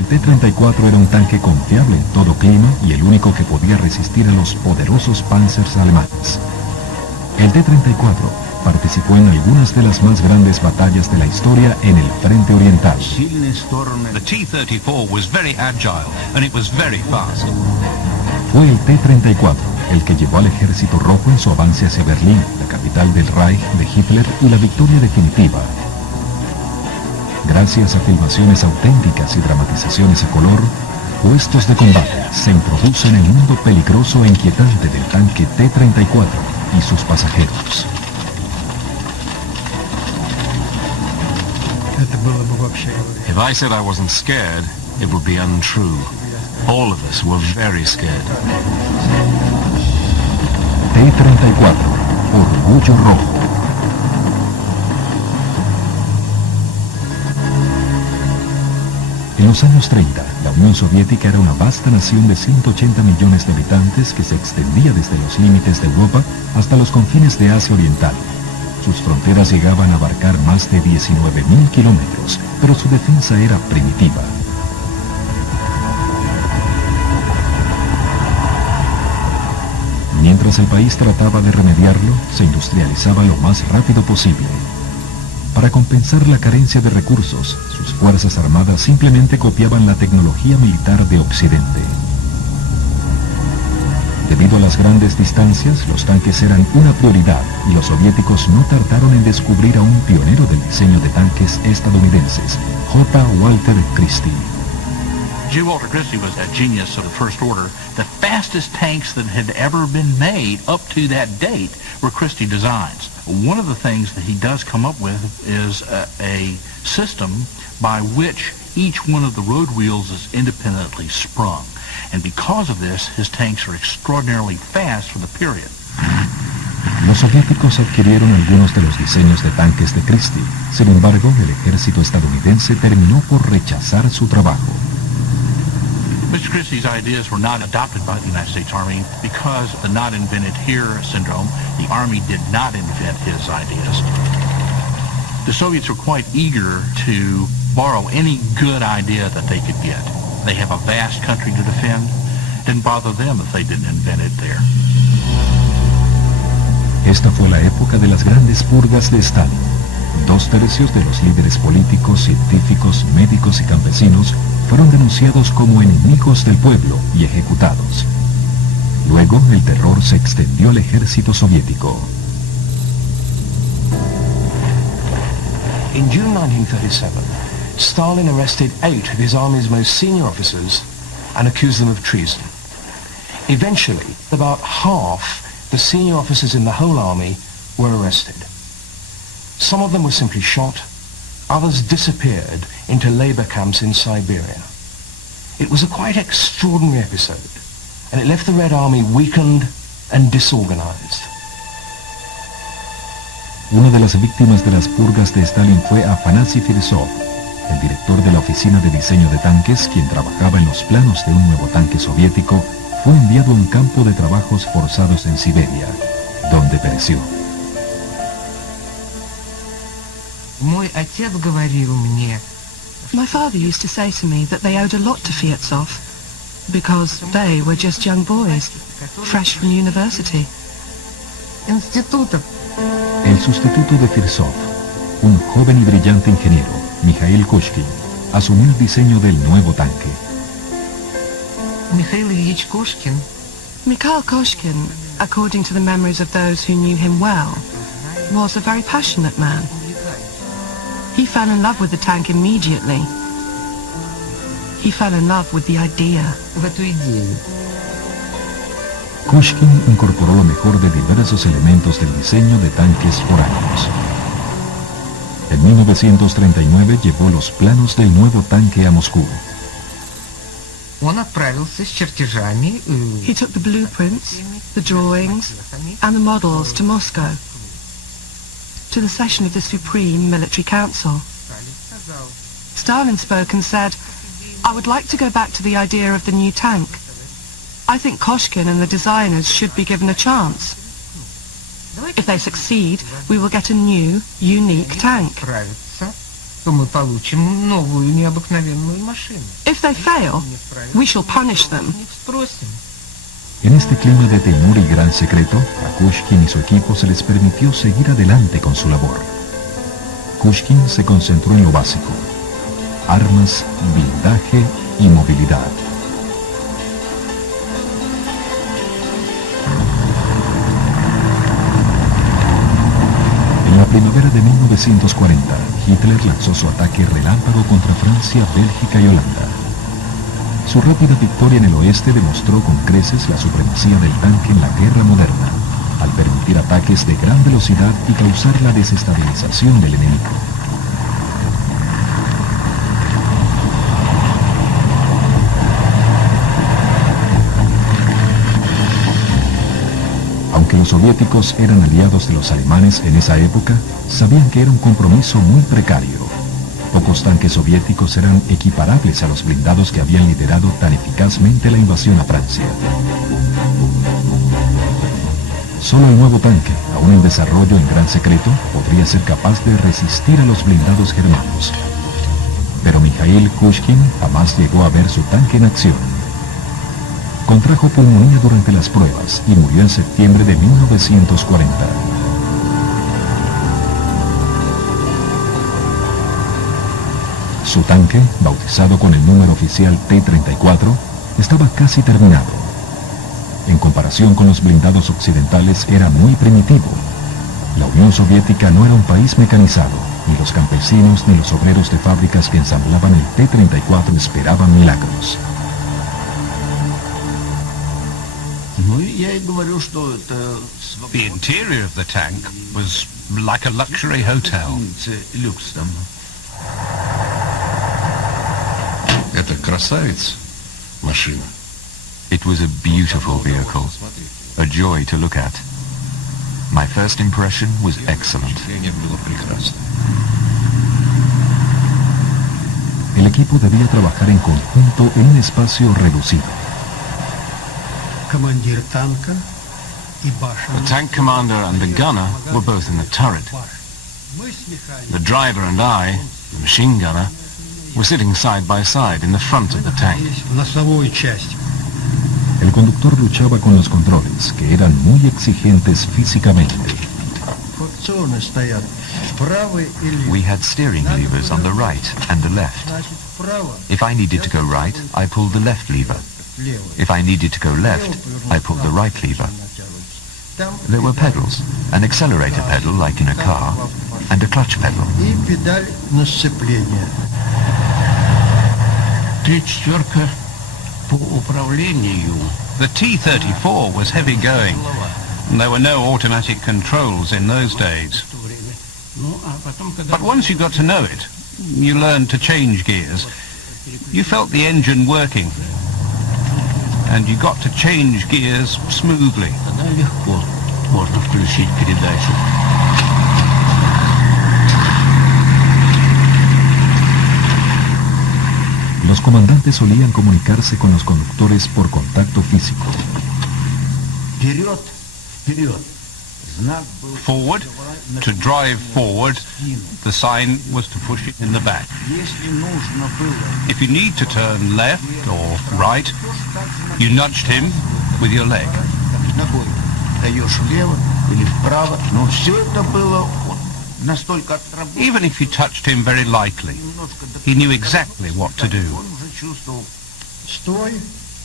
El T-34 era un tanque confiable en todo clima y el único que podía resistir a los poderosos Panzers alemanes. El T-34 participó en algunas de las más grandes batallas de la historia en el Frente Oriental. The T-34 was very agile and it was very fast. Fue el T-34 el que llevó al Ejército Rojo en su avance hacia Berlín, la capital del Reich de Hitler, y la victoria definitiva. Gracias a filmaciones auténticas y dramatizaciones a color, puestos de combate se introduce en el mundo peligroso e inquietante del tanque T-34 y sus pasajeros. If I said I wasn't scared, it would be untrue. All of us were very scared. T-34, Orgullo Rojo. En los años 30, la Unión Soviética era una vasta nación de 180 millones de habitantes que se extendía desde los límites de Europa hasta los confines de Asia Oriental. Sus fronteras llegaban a abarcar más de 19.000 kilómetros, pero su defensa era primitiva. Mientras el país trataba de remediarlo, se industrializaba lo más rápido posible. Para compensar la carencia de recursos, sus fuerzas armadas simplemente copiaban la tecnología militar de Occidente. Debido a las grandes distancias, los tanques eran una prioridad y los soviéticos no tardaron en descubrir a un pionero del diseño de tanques estadounidenses, J. Walter Christie. J. Walter Christie was a genius of the first order. The fastest tanks that had ever been made up to that date were Christie designs. One of the things that he does come up with is a system by which each one of the road wheels is independently sprung. And because of this, his tanks are extraordinarily fast for the period. Los soviéticos adquirieron algunos de los diseños de tanques de Christie. Sin embargo, el ejército estadounidense terminó por rechazar su trabajo. Mr. Christie's ideas were not adopted by the United States Army because of the not invented here syndrome. The Army did not invent his ideas. The Soviets were quite eager to borrow any good idea that they could get. They have a vast country to defend. Didn't bother them if they didn't invent it there. Esta fue la época de las grandes purgas de Stalin. 2/3 de los líderes políticos, científicos, médicos y campesinos fueron denunciados como enemigos del pueblo y ejecutados. Luego, el terror se extendió al ejército soviético. In June 1937, Stalin arrested 8 of his army's most senior officers and accused them of treason. Eventually, about half the senior officers in the whole army were arrested. Some of them were simply shot, others disappeared into labor camps in Siberia. It was a quite extraordinary episode, and it left the Red Army weakened and disorganized. Una de las víctimas de las purgas de Stalin fue Afanasy Firsov, el director de la oficina de diseño de tanques, quien trabajaba en los planos de un nuevo tanque soviético. Fue enviado a un campo de trabajos forzados en Siberia, donde pereció. My father used to say to me that they owed a lot to Fiatsov, because they were just young boys, fresh from university. El sustituto de Firsov, un joven y brillante ingeniero, Mikhail Koshkin, asumió el diseño del nuevo tanque. Mikhail Koshkin, according to the memories of those who knew him well, was a very passionate man. He fell in love with the tank immediately. He fell in love with the idea. Koshkin incorporó lo mejor de diversos elementos del diseño de tanques por años. En 1939 llevó los planos del nuevo tanque a Moscú. He took the blueprints, the drawings, and the models to Moscow, to the session of the Supreme Military Council. Stalin spoke and said, "I would like to go back to the idea of the new tank. I think Koshkin and the designers should be given a chance. If they succeed, we will get a new, unique tank." то мы получим новую необыкновенную машину. If they fail, we shall punish them. Спросим. En este clima de temor y gran secreto, a Kushkin y su equipo se les permitió seguir adelante con su labor. Kushkin se concentró en lo básico: armas, blindaje y movilidad. En la primavera de 1940, Hitler lanzó su ataque relámpago contra Francia, Bélgica y Holanda. Su rápida victoria en el oeste demostró con creces la supremacía del tanque en la guerra moderna, al permitir ataques de gran velocidad y causar la desestabilización del enemigo. Aunque los soviéticos eran aliados de los alemanes en esa época, sabían que era un compromiso muy precario. Pocos tanques soviéticos eran equiparables a los blindados que habían liderado tan eficazmente la invasión a Francia. Solo el nuevo tanque, aún en desarrollo en gran secreto, podría ser capaz de resistir a los blindados germanos. Pero Mikhail Kushkin jamás llegó a ver su tanque en acción. Contrajo pulmonía durante las pruebas y murió en septiembre de 1940. Su tanque, bautizado con el número oficial T-34, estaba casi terminado. En comparación con los blindados occidentales, era muy primitivo. La Unión Soviética no era un país mecanizado, ni los campesinos ni los obreros de fábricas que ensamblaban el T-34 esperaban milagros. The interior of the tank was like a luxury hotel. Это красавец машина. It was a beautiful vehicle, a joy to look at. My first impression was excellent. Было прекрасно. El equipo debía trabajar en conjunto en un espacio reducido. Командир танка и The tank commander and the gunner were both in the turret. The driver and I, the machine gunner, were sitting side by side in the front of the tank. в носовой части. El conductor luchaba con los controles, que eran muy exigentes físicamente. Фракционы стоят вправо и лево. We had steering levers on the right and the left. Значит, вправо, If I needed to go right, I pulled the left lever. лево. If I needed to go left, I pulled the right lever. Там There were pedals, an accelerator pedal like in a car, and a clutch pedal. и педаль на сцепление. T-4 по управлению. The T-34 was heavy going. There were no automatic controls in those days. But once you got to know it, you learned to change gears. You felt the engine working. And you got to change gears smoothly. Тогда легко можно включить передачу. Los comandantes solían comunicarse con los conductores por contacto físico. Вперед, вперед. Знак был Forward, to drive forward. The sign was to push it in the back. Если нужно было, If you need to turn left or right, you nudged him with your leg. ногой даешь влево или вправо, но все это было настолько отработано. Even if you touched him very lightly, he knew exactly what to do. Он уже чувствовал. Стой,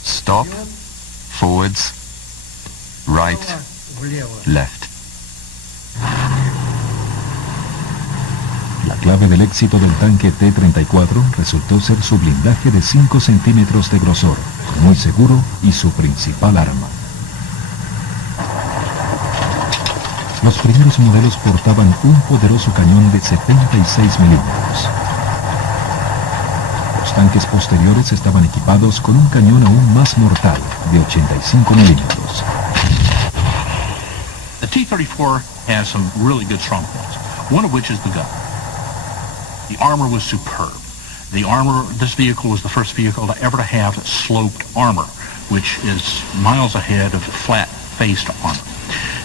Stop, forwards, right, влево. left. La clave del éxito del tanque T-34 resultó ser su blindaje de 5 centímetros de grosor, muy seguro y su principal arma. Los primeros modelos portaban un poderoso cañón de 76 milímetros. Los tanques posteriores estaban equipados con un cañón aún más mortal, de 85 milímetros. The T-34 has some really good strong points, one of which is the gun. The armor was superb. The armor, this vehicle was the first vehicle ever to have sloped armor, which is miles ahead of flat-faced armor.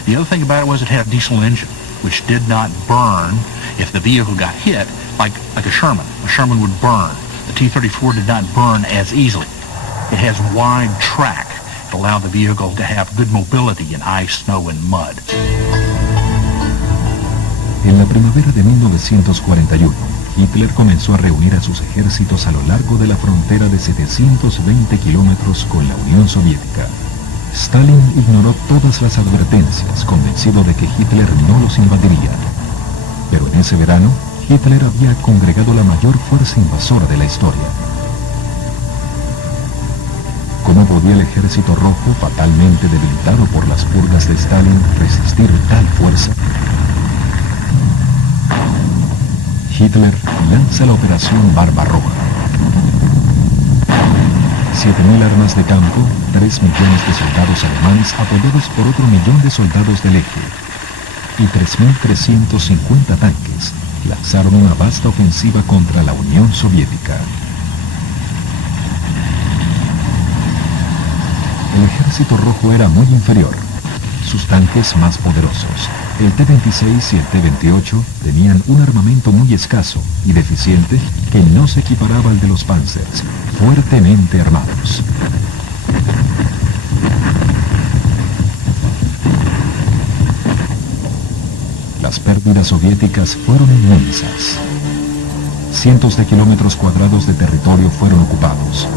The other thing about it was it had a diesel engine, which did not burn if the vehicle got hit like a Sherman. A Sherman would burn. The T-34 did not burn as easily. It has wide track. It allowed the vehicle to have good mobility in ice, snow, and mud. En la primavera de 1941, Hitler comenzó a reunir a sus ejércitos a lo largo de la frontera de 720 kilómetros con la Unión Soviética. Stalin ignoró todas las advertencias, convencido de que Hitler no los invadiría. Pero en ese verano, Hitler había congregado la mayor fuerza invasora de la historia. ¿Cómo podía el ejército rojo, fatalmente debilitado por las purgas de Stalin, resistir tal fuerza? Hitler lanza la Operación Barbarroja. 7.000 armas de campo, 3 millones de soldados alemanes apoyados por otro millón de soldados del eje y 3.350 tanques lanzaron una vasta ofensiva contra la Unión Soviética. El ejército rojo era muy inferior, sus tanques más poderosos. El T-26 y el T-28 tenían un armamento muy escaso y deficiente que no se equiparaba al de los Panzers, fuertemente armados. Las pérdidas soviéticas fueron inmensas. Cientos de kilómetros cuadrados de territorio fueron ocupados.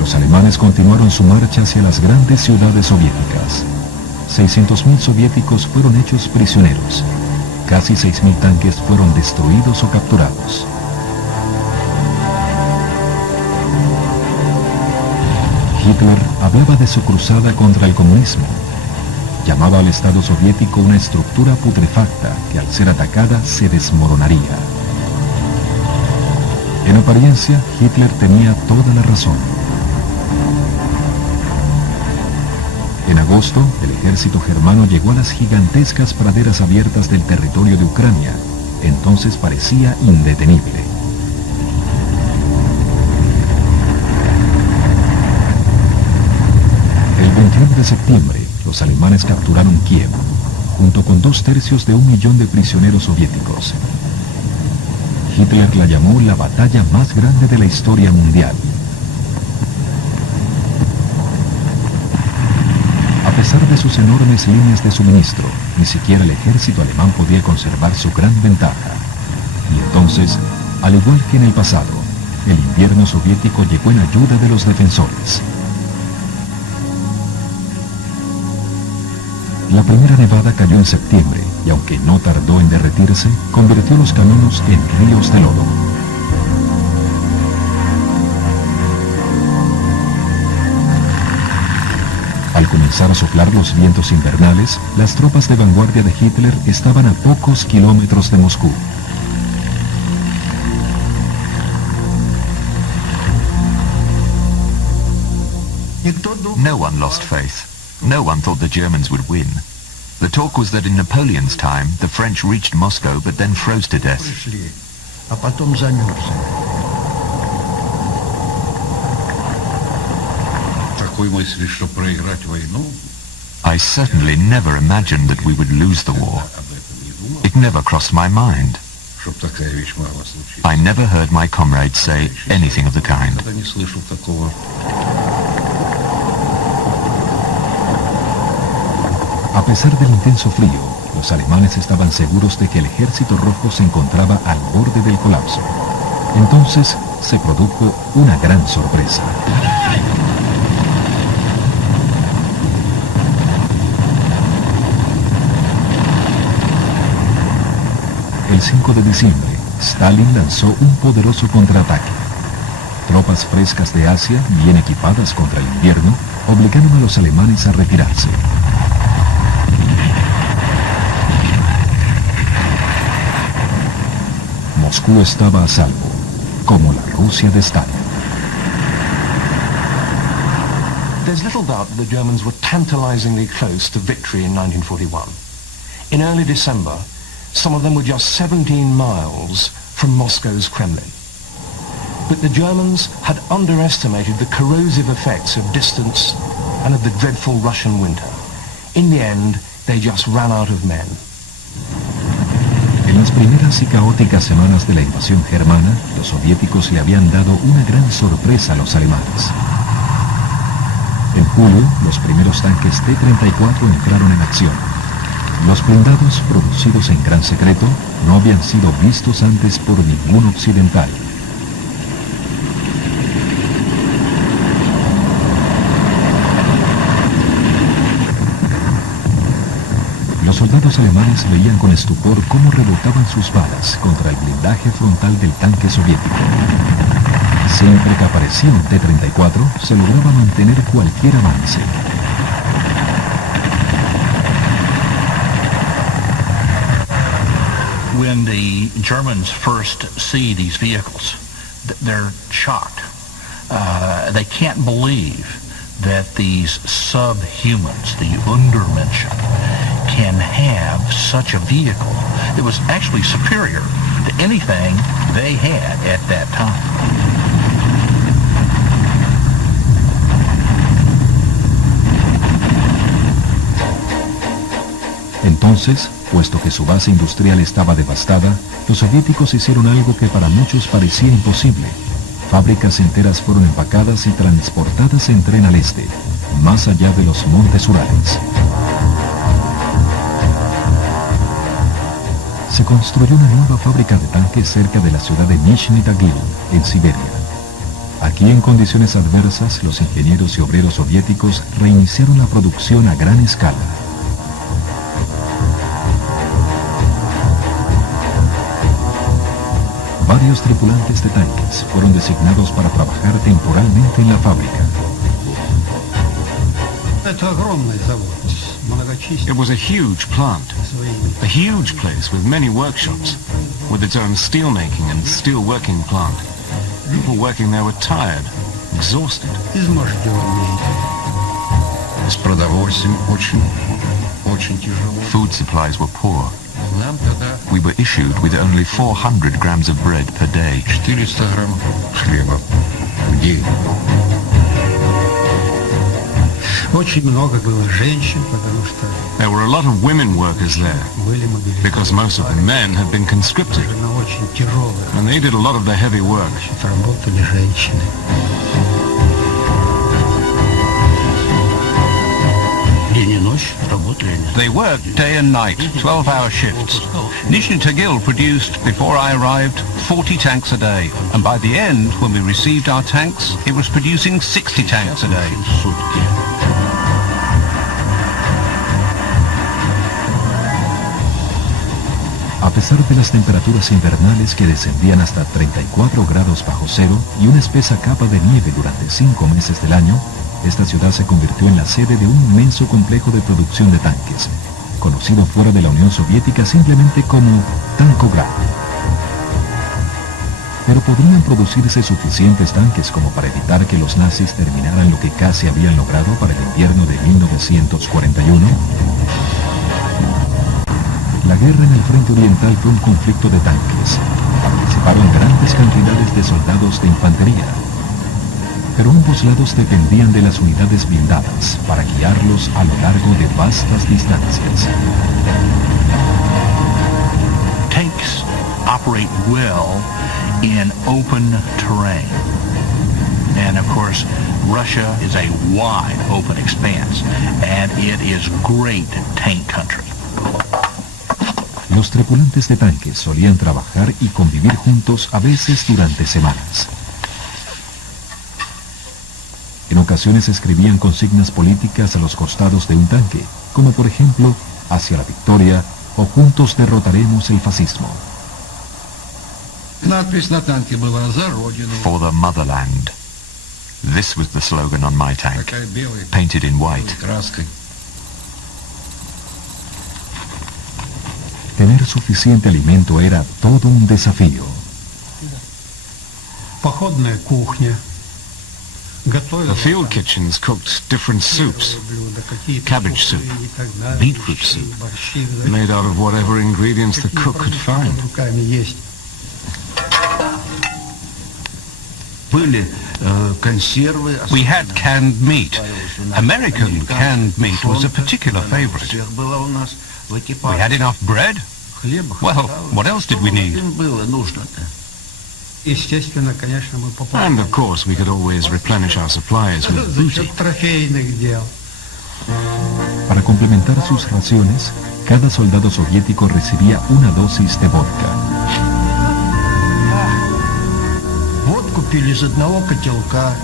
Los alemanes continuaron su marcha hacia las grandes ciudades soviéticas. 600.000 soviéticos fueron hechos prisioneros. Casi 6.000 tanques fueron destruidos o capturados. Hitler hablaba de su cruzada contra el comunismo. Llamaba al Estado soviético una estructura putrefacta que al ser atacada se desmoronaría. En apariencia, Hitler tenía toda la razón. En agosto, el ejército germano llegó a las gigantescas praderas abiertas del territorio de Ucrania. Entonces parecía indetenible. El 21 de septiembre, los alemanes capturaron Kiev, junto con 2/3 de 1 millón de prisioneros soviéticos. Hitler la llamó la batalla más grande de la historia mundial. A pesar de sus enormes líneas de suministro, ni siquiera el ejército alemán podía conservar su gran ventaja. Y entonces, al igual que en el pasado, el invierno soviético llegó en ayuda de los defensores. La primera nevada cayó en septiembre y aunque no tardó en derretirse, convirtió los caminos en ríos de lodo. Al comenzar a soplar los vientos invernales, las tropas de vanguardia de Hitler estaban a pocos kilómetros de Moscú. No one lost faith. No one thought the Germans would win. The talk was that in Napoleon's time, the French reached Moscow but then froze to death. А потом замерзли. Такой мысли, что проиграть войну. I certainly never imagined that we would lose the war. It never crossed my mind. Чтоб такая вещь могла случиться. I never heard my comrades say anything of the kind. Когда не слышал такого. A pesar del intenso frío, los alemanes estaban seguros de que el ejército rojo se encontraba al borde del colapso. Entonces se produjo una gran sorpresa. El 5 de diciembre, Stalin lanzó un poderoso contraataque. Tropas frescas de Asia, bien equipadas contra el invierno, obligaron a los alemanes a retirarse. Moscú estaba a salvo, como la Rusia de Stalin. There's little doubt that the Germans were tantalizingly close to victory in 1941. In early December, some of them were just 17 miles from Moscow's Kremlin. But the Germans had underestimated the corrosive effects of distance and of the dreadful Russian winter. In the end, they just ran out of men. El las primeras y caóticas semanas de la invasión germana, los soviéticos le habían dado una gran sorpresa a los alemanes. En julio, los primeros tanques T-34 entraron en acción. Los blindados, producidos en gran secreto, no habían sido vistos antes por ningún occidental. Los soldados alemanes veían con estupor cómo rebotaban sus balas contra el blindaje frontal del tanque soviético. Siempre que aparecía un T-34, se lograba mantener cualquier avance. When the Germans first see these vehicles, they're shocked. They can't believe that these subhumans, the Untermenschen, can have such a vehicle that was actually superior to anything they had at that time. Entonces, puesto que su base industrial estaba devastada, los soviéticos hicieron algo que para muchos parecía imposible. Fábricas enteras fueron empacadas y transportadas en tren al este, más allá de los montes Urales. Se construyó una nueva fábrica de tanques cerca de la ciudad de Nizhny Tagil, en Siberia. Aquí, en condiciones adversas, los ingenieros y obreros soviéticos reiniciaron la producción a gran escala. Varios tripulantes de tanques fueron designados para trabajar temporalmente en la fábrica. It was a huge plant, a huge place with many workshops, with its own steelmaking and steelworking plant. People working there were tired, exhausted. Food supplies were poor. We were issued with only 400 grams of bread per day. There were a lot of women workers there, because most of the men had been conscripted, and they did a lot of the heavy work. They worked day and night, 12-hour shifts. Nizhny Tagil produced, before I arrived, 40 tanks a day. And by the end, when we received our tanks, it was producing 60 tanks a day. A pesar de las temperaturas invernales que descendían hasta 34 grados bajo cero y una espesa capa de nieve durante 5 meses del año, esta ciudad se convirtió en la sede de un inmenso complejo de producción de tanques, conocido fuera de la Unión Soviética simplemente como Tankograd. Pero ¿podrían producirse suficientes tanques como para evitar que los nazis terminaran lo que casi habían logrado para el invierno de 1941? La guerra en el frente oriental fue un conflicto de tanques. Participaron grandes cantidades de soldados de infantería, pero ambos lados dependían de las unidades blindadas para guiarlos a lo largo de vastas distancias. Tanks operate well in open terrain. And of course, Russia is a wide open expanse, and it is great tank country. Los tripulantes de tanques solían trabajar y convivir juntos a veces durante semanas. En ocasiones escribían consignas políticas a los costados de un tanque, como por ejemplo, hacia la victoria o juntos derrotaremos el fascismo. For the motherland. This was the slogan on my tank, painted in white. Tener suficiente alimento era todo un desafío. The field kitchens cooked different soups: cabbage soup, beetroot soup, made out of whatever ingredients the cook could find. We had canned meat. American canned meat was a particular favorite. We had enough bread, Well, what else did we need? Им было нужно-то. Естественно, конечно, мы And попали of course, we could always replenish our supplies with за booty. счет трофейных дел. Para complementar sus raciones, cada soldado soviético recibía una dosis de vodka. Водку пили из одного котелка.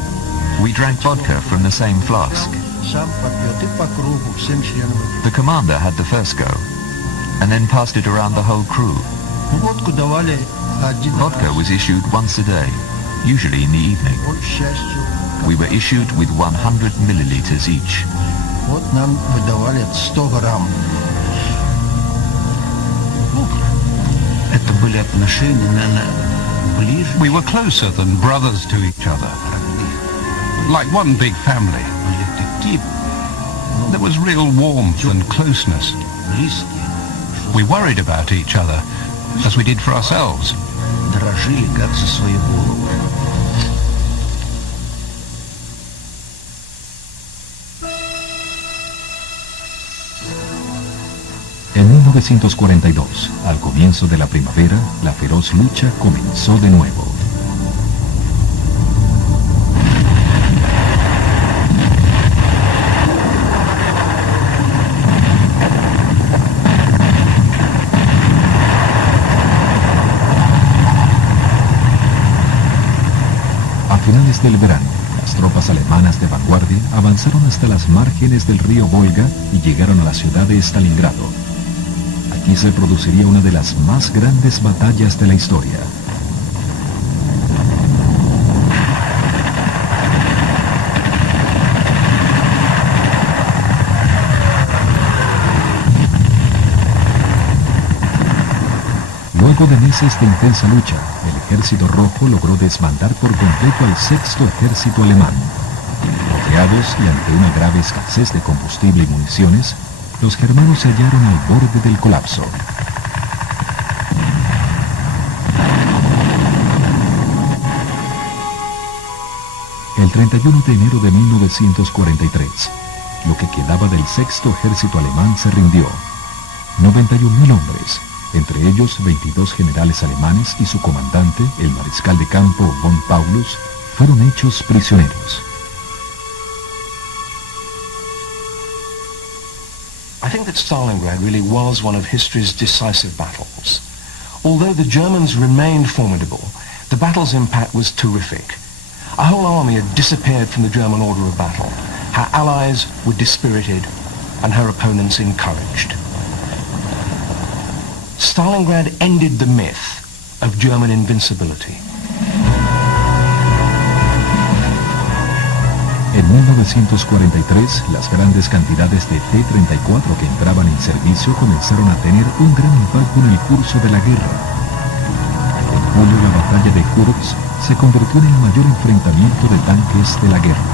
We drank vodka from the same flask. Сам попьет и по кругу, всем членам. The commander had the first go, and then passed it around the whole crew. Водку давали один Vodka раз. was issued once a day, usually in the evening. Вот счастью. We were issued with 100 milliliters each. Вот нам выдавали 100 грамм. Это были отношения, наверное, ближе. We were closer than brothers to each other, like one big family. Были такие There was real warmth and closeness. близкие, We worried about each other, as we did for ourselves. дорожили как за свою голову. En 1942, al comienzo de la primavera, la feroz lucha comenzó de nuevo. A finales del verano, las tropas alemanas de vanguardia avanzaron hasta las márgenes del río Volga y llegaron a la ciudad de Stalingrado. Aquí se produciría una de las más grandes batallas de la historia. Luego de meses de intensa lucha, el Ejército Rojo logró desbandar por completo al Sexto Ejército Alemán. Rodeados y ante una grave escasez de combustible y municiones, los germanos se hallaron al borde del colapso. El 31 de enero de 1943, lo que quedaba del Sexto Ejército Alemán se rindió. 91.000 hombres, entre ellos 22 generales alemanes y su comandante, el mariscal de campo von Paulus, fueron hechos prisioneros. I think that Stalingrad really was one of history's decisive battles. Although the Germans remained formidable, the battle's impact was terrific. A whole army had disappeared from the German order of battle. Her allies were dispirited and her opponents encouraged. Stalingrad ended the myth of German invincibility. En 1943, las grandes cantidades de T-34 que entraban en servicio comenzaron a tener un gran impacto en el curso de la guerra. En julio, la batalla de Kursk se convirtió en el mayor enfrentamiento de tanques de la guerra.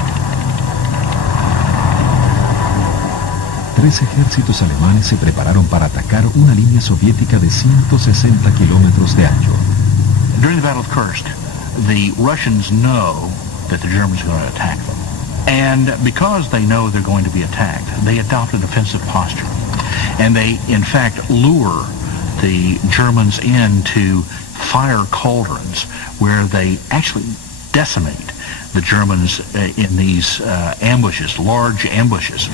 3 ejércitos alemanes se prepararon para atacar una línea soviética de 160 kilómetros de ancho. During the Battle of Kursk, the Russians know that the Germans are going to attack them. And because they know they're going to be attacked, they adopt a defensive posture. And they, in fact, lure the Germans into fire cauldrons where they actually decimate the Germans in these ambushes, large ambushes.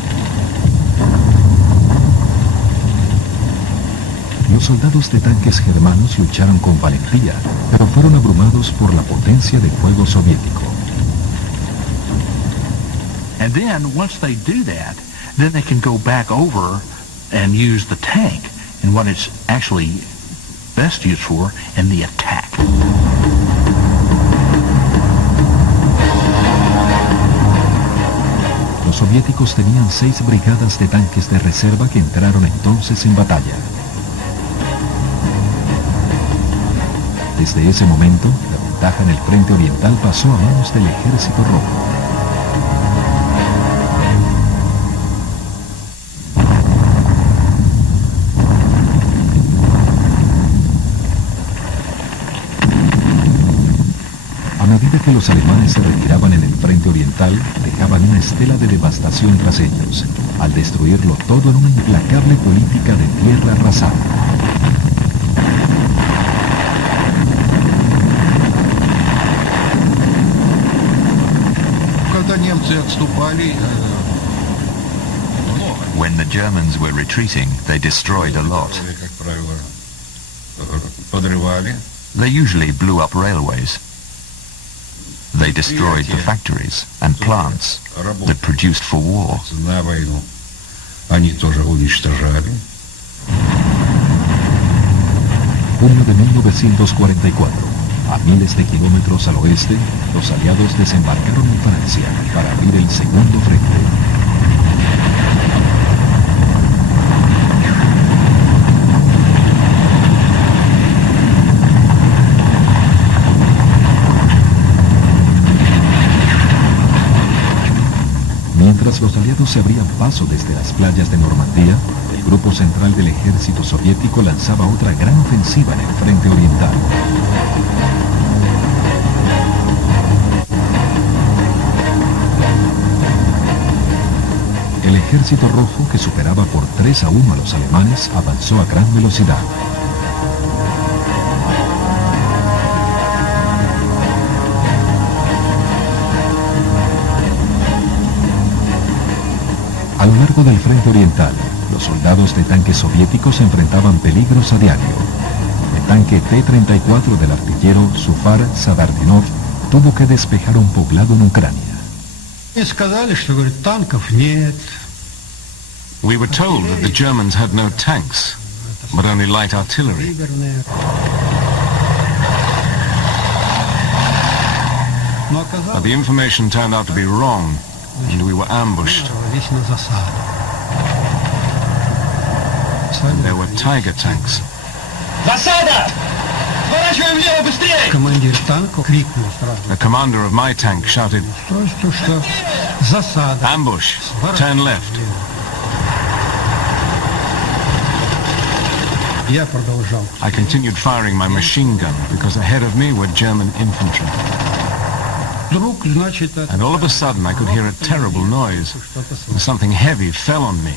Los soldados de tanques germanos lucharon con valentía, pero fueron abrumados por la potencia de fuego soviético. And then, once they do that, then they can go back over and use the tank in what it's actually best used for, in the attack. Los soviéticos tenían 6 brigadas de tanques de reserva que entraron entonces en batalla. Desde ese momento, la ventaja en el frente oriental pasó a manos del Ejército Rojo. A medida que los alemanes se retiraban en el frente oriental, dejaban una estela de devastación tras ellos, al destruirlo todo en una implacable política de tierra arrasada. Когда немцы отступали, When the Germans were retreating, they destroyed a lot. как правило, подрывали. They usually blew up railways. They destroyed the factories and plants that produced for war. На войну они тоже уничтожали. Junio de 1944, a miles de kilómetros al oeste, los aliados desembarcaron en Francia para abrir el segundo frente. Mientras los aliados se abrían paso desde las playas de Normandía, el grupo central del ejército soviético lanzaba otra gran ofensiva en el frente oriental. El ejército rojo, que superaba por 3-1 a los alemanes, avanzó a gran velocidad. A lo largo del frente oriental, los soldados de tanques soviéticos enfrentaban peligros a diario. El tanque T-34 del artillero Zufar Sadardinov tuvo que despejar un poblado en Ucrania. Мне сказали, что, говорит, танков нет. We were told that the Germans had no tanks, but only light artillery. Но But оказалось, the information turned out to be wrong, and we were ambushed. весь на засаду. There were Tiger tanks. Командир танка крикнул сразу. The commander of my tank shouted, Устройство, что засада. "Ambush! Turn left!" Я продолжал. I continued firing my machine gun because ahead of me were German infantry. Вдруг, значит, это... And all of a sudden I could hear a terrible noise. Что-то слышно. Something heavy fell on me.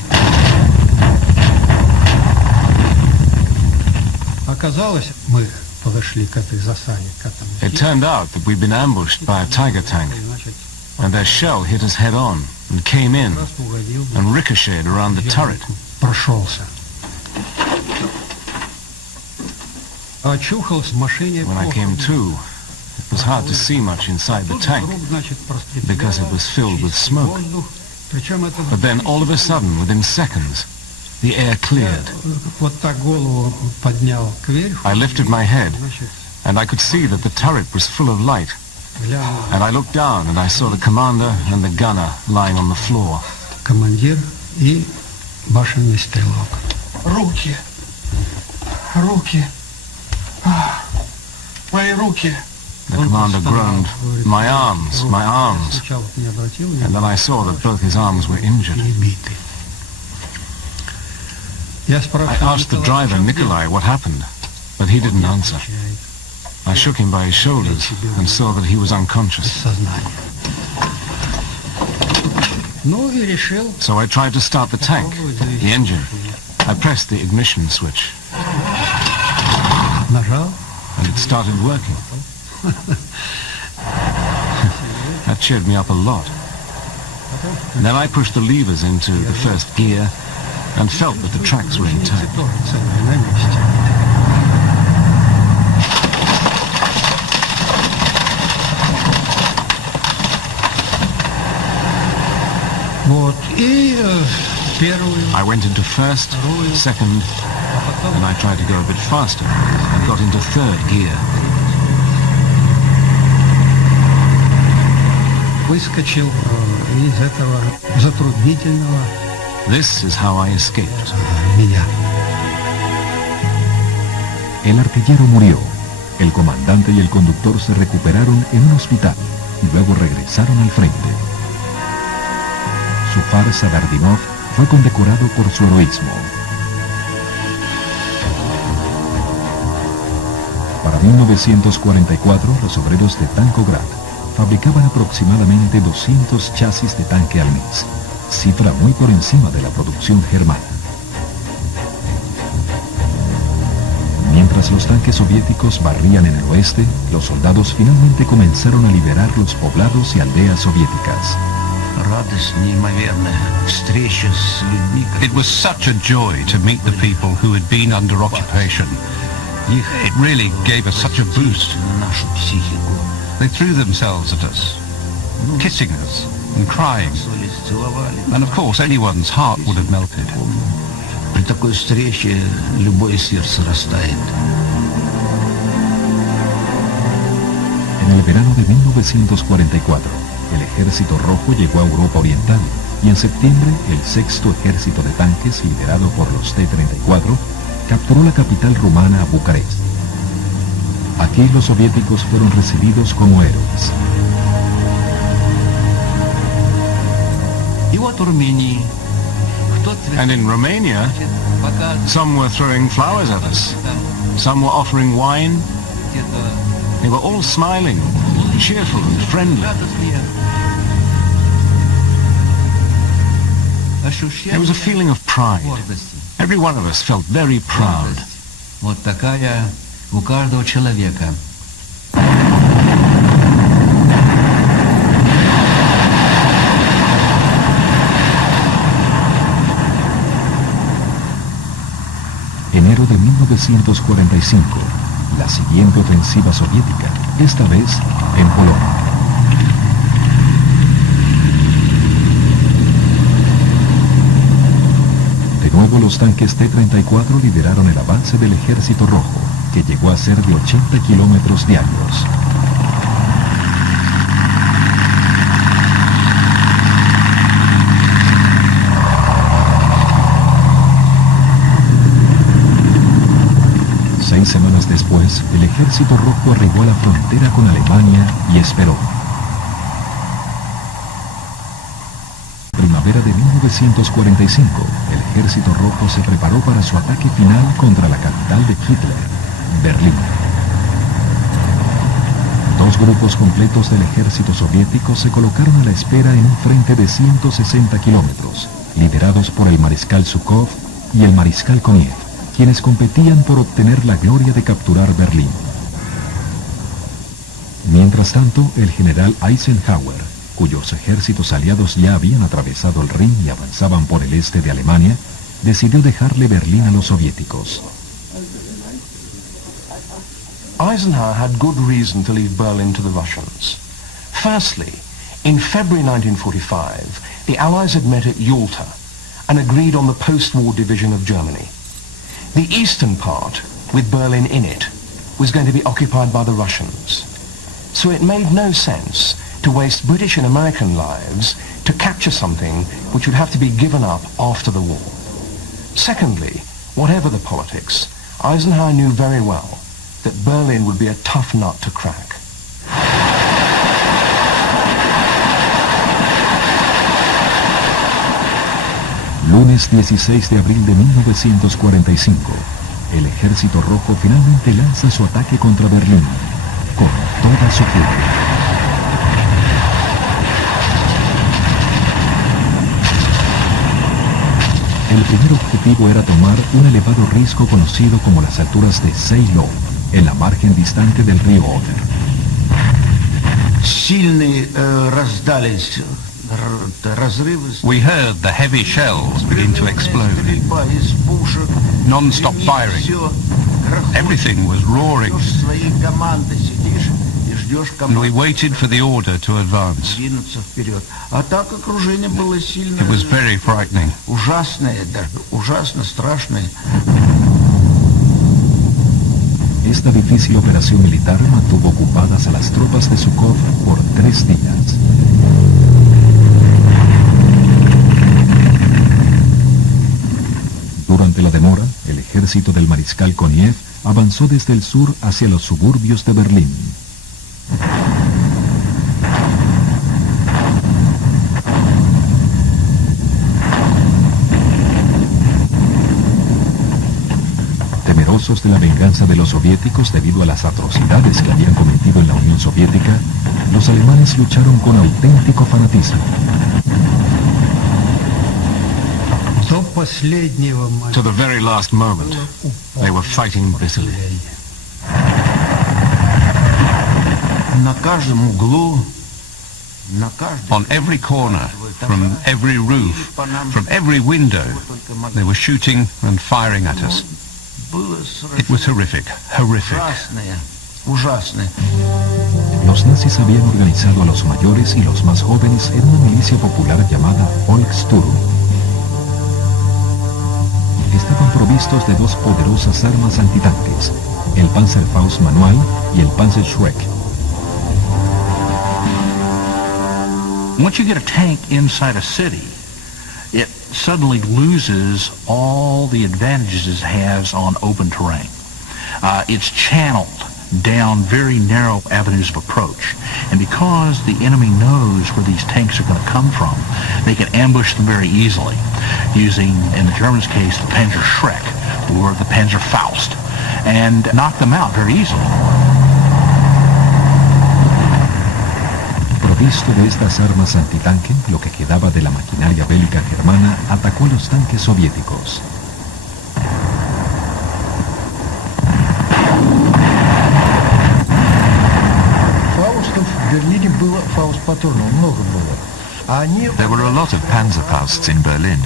Оказалось, мы подошли к этой засаде, к этому. It turned out that we'd been ambushed by a Tiger tank, Значит, and their shell hit us head on and came in раз угодил, and ricocheted around the turret. прошелся. Очухался в машине. When I came to, it was hard to see much inside the tank because it was filled with smoke. Причем это But then all of a sudden, within seconds, the air cleared. вот так голову поднял кверху. I lifted my head, Значит, and I could see that the turret was full of light. глянул And I looked down and I saw the commander and the gunner lying on the floor. командир и башенный стрелок. Руки! Руки! Мои руки! The commander groaned, "My arms, my arms." Сначала не обратил And then I saw that both his arms were injured. и биты. Я I спрашиваю, asked the driver, Nikolai, what happened, but he didn't answer. I shook him by his shoulders and saw that he was unconscious. сознание. Ну и решил So I tried to start the tank, the engine. I pressed the ignition switch, нажал. and it started working. That cheered me up a lot. Then I pushed the levers into the first gear and felt that the tracks were intact. Тоже целые на месте. Вот, и первую, I went into first, second, and I tried to go a bit faster and got into third gear. выскочил из этого затруднительного This is how I escaped. меня. El artillero murió. El comandante y el conductor se recuperaron en un hospital y luego regresaron al frente. Zufar Sadardinov fue condecorado por su heroísmo. Para 1944, los obreros de Tankograd fabricaban aproximadamente 200 chasis de tanque al mes, cifra muy por encima de la producción germana. Mientras Mientras los tanques soviéticos barrían en el oeste, los soldados finalmente comenzaron a liberar los poblados y aldeas soviéticas. It was such a joy to meet the people who had been under occupation. It really gave us such a boost. They threw themselves at us, kissing us and crying. And of course anyone's heart would have melted. При такой встрече любое сердце растает. En el verano de 1944, el Ejército Rojo llegó a Europa Oriental y en septiembre el sexto ejército de tanques, liderado por los T-34, capturó la capital rumana, Bucarest. Aquí los soviéticos fueron recibidos como héroes. And in Romania, some were throwing flowers at us. Some were offering wine. They were all smiling, cheerful and friendly. There was a feeling of pride. Every one of us felt very proud. Вот такая у каждого человека. Enero de 1945, la siguiente ofensiva soviética, esta vez en Polonia. De nuevo los tanques T-34 lideraron el avance del Ejército Rojo, que llegó a ser de 80 kilómetros diarios. Seis semanas después, el Ejército Rojo arribó a la frontera con Alemania y esperó. Primavera de 1945, el Ejército Rojo se preparó para su ataque final contra la capital de Hitler, Berlín. Dos grupos completos del ejército soviético se colocaron a la espera en un frente de 160 kilómetros, liderados por el mariscal Zhukov y el mariscal Koniev, quienes competían por obtener la gloria de capturar Berlín. Mientras tanto, el general Eisenhower, cuyos ejércitos aliados ya habían atravesado el Rin y avanzaban por el este de Alemania, decidió dejarle Berlín a los soviéticos. Eisenhower had good reason to leave Berlin to the Russians. Firstly, in February 1945, the Allies had met at Yalta and agreed on the post-war division of Germany. The eastern part, with Berlin in it, was going to be occupied by the Russians. So it made no sense to waste British and American lives to capture something which would have to be given up after the war. Secondly, whatever the politics, Eisenhower knew very well that Berlin would be a tough nut to crack. Lunes 16 de abril de 1945, el Ejército Rojo finalmente lanza su ataque contra Berlín, con toda su furia. El primer objetivo era tomar un elevado risco conocido como las alturas de Seelow, en la margen distante del río Oder. We heard the heavy shells begin to explode. Non-stop firing. Everything was roaring. And we waited for the order to advance. It was very frightening. Esta difícil operación militar mantuvo ocupadas a las tropas de Zhukov por 3 días. Durante la demora, el ejército del mariscal Koniev avanzó desde el sur hacia los suburbios de Berlín. Temerosos de la venganza de los soviéticos debido a las atrocidades que habían cometido en la Unión Soviética, los alemanes lucharon con auténtico fanatismo. To the very last moment, they were fighting bitterly. На каждом углу, On every corner, from every roof, from every window, they were shooting and firing at us. It was horrific, horrific. Ужасное. Los nazis habían organizado a los mayores y los más jóvenes en una milicia popular llamada Volkssturm. Estaban provistos de dos poderosas armas antitanques, el Panzerfaust manual y el Panzerschreck. Once you get a tank inside a city, it suddenly loses all the advantages it has on open terrain. It's channeled down very narrow avenues of approach. And because the enemy knows where these tanks are going to come from, they can ambush them very easily using, in the Germans' case, the Panzerschreck or the Panzerfaust, and knock them out very easily. Provisto de estas armas antitanque, lo que quedaba de la maquinaria bélica germana atacó a los tanques soviéticos. There were a lot of Panzerfausts in Berlin.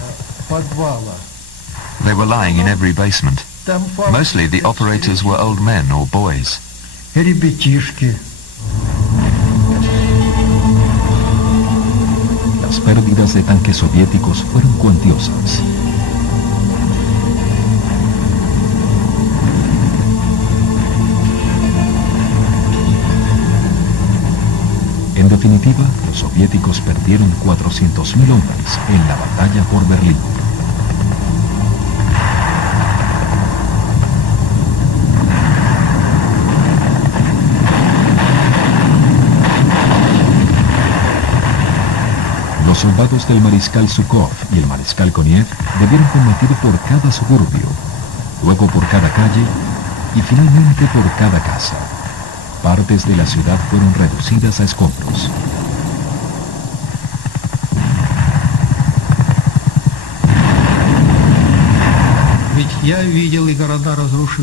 They were lying in every basement. Mostly the operators were old men or boys. Las pérdidas de tanques soviéticos fueron cuantiosas. En definitiva, los soviéticos perdieron 400.000 hombres en la batalla por Berlín. Los soldados del mariscal Zhukov y el mariscal Koniev debieron combatir por cada suburbio, luego por cada calle y finalmente por cada casa. Partes de la ciudad fueron reducidas a escombros.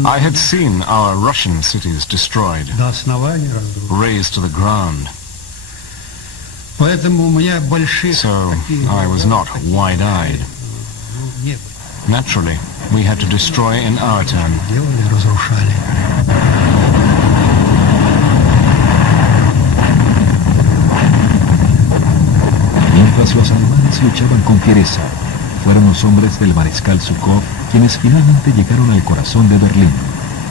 I had seen our Russian cities destroyed, razed to the ground. So I was not wide-eyed. Naturally, we had to destroy in our turn. Mientras los alemanes luchaban con fiereza, fueron los hombres del mariscal Zhukov quienes finalmente llegaron al corazón de Berlín,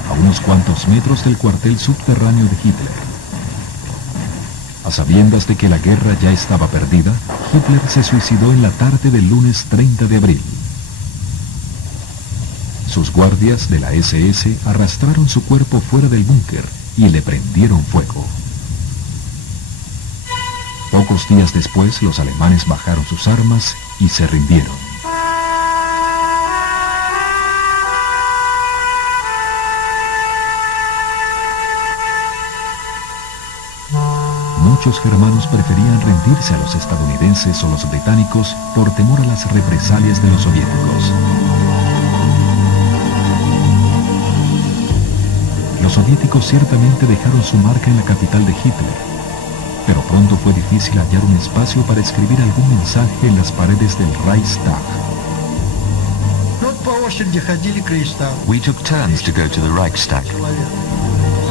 a unos cuantos metros del cuartel subterráneo de Hitler. A sabiendas de que la guerra ya estaba perdida, Hitler se suicidó en la tarde del lunes 30 de abril. Sus guardias de la SS arrastraron su cuerpo fuera del búnker y le prendieron fuego. Pocos días después, los alemanes bajaron sus armas y se rindieron. Muchos germanos preferían rendirse a los estadounidenses o los británicos por temor a las represalias de los soviéticos. Los soviéticos ciertamente dejaron su marca en la capital de Hitler, pero pronto fue difícil hallar un espacio para escribir algún mensaje en las paredes del Reichstag. We took turns to go to the Reichstag,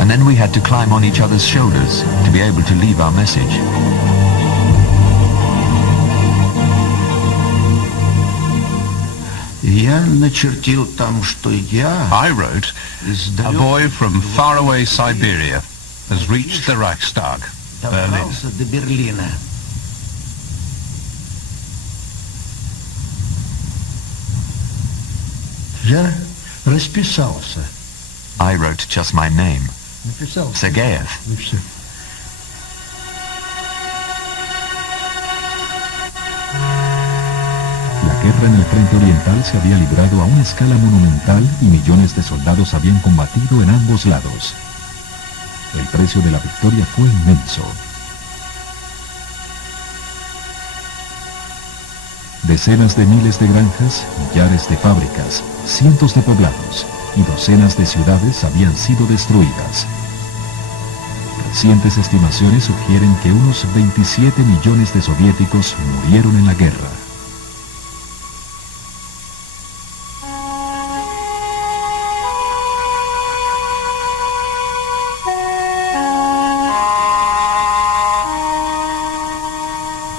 and then we had to climb on each other's shoulders to be able to leave our message. I wrote, a boy from faraway Siberia has reached the Reichstag, Berlin. I wrote just my name, Sergeyev. La guerra en el frente oriental se había librado a una escala monumental y millones de soldados habían combatido en ambos lados. El precio de la victoria fue inmenso. Decenas de miles de granjas, millares de fábricas, cientos de poblados y docenas de ciudades habían sido destruidas. Recientes estimaciones sugieren que unos 27 millones de soviéticos murieron en la guerra.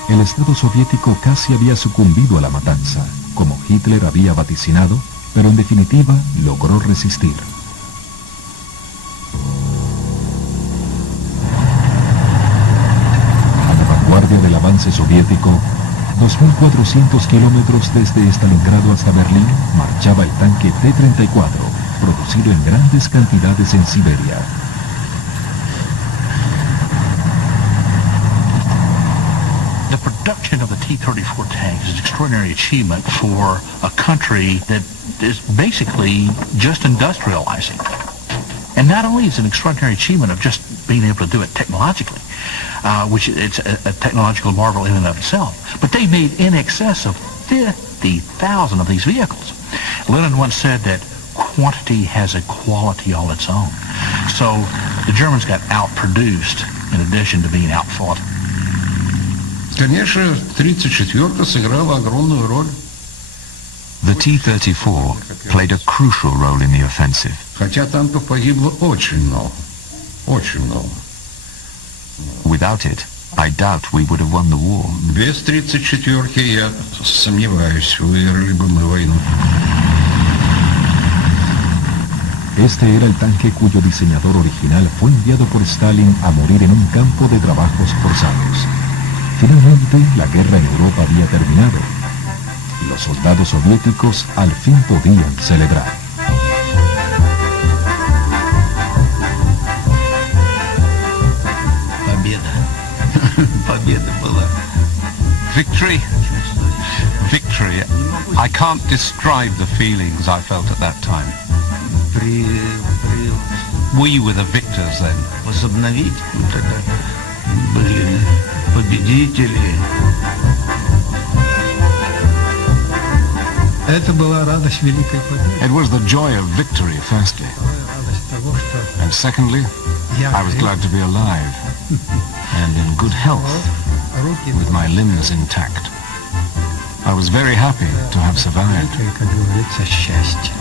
El Estado soviético casi había sucumbido a la matanza, como Hitler había vaticinado, pero en definitiva logró resistir. Del avance soviético, 2.400 kilómetros desde Stalingrado hasta Berlín, marchaba el tanque T-34, producido en grandes cantidades en Siberia. The production of the T-34 tank is an extraordinary achievement for a country that is basically just industrializing. And not only is it an extraordinary achievement of just being able to do it technologically, which it's a technological marvel in and of itself, but they made in excess of 50,000 of these vehicles. Lenin once said that quantity has a quality all its own. So the Germans got outproduced in addition to being outfought. Конечно, 34-ка сыграла огромную роль. The T-34 played a crucial role in the offensive. Хотя танков погибло очень много. Очень много. Without it, I doubt we would have won the war. Без 34-ки, я сомневаюсь, выиграли бы мы войну. Este era el tanque cuyo diseñador original fue enviado por Stalin a morir en un campo de trabajos forzados. Finalmente, la guerra en Europa había terminado y los soldados soviéticos al fin podían celebrar. Победа была. Victory. Victory. I can't describe the feelings I felt at that time. We were the victors then. Возобновить тогда были победители. Это была радость великой победы. It was the joy of victory, firstly. Радость того, что And secondly, I was glad to be alive and in good health, with my limbs intact. I was very happy to have survived. как говорится, счастье.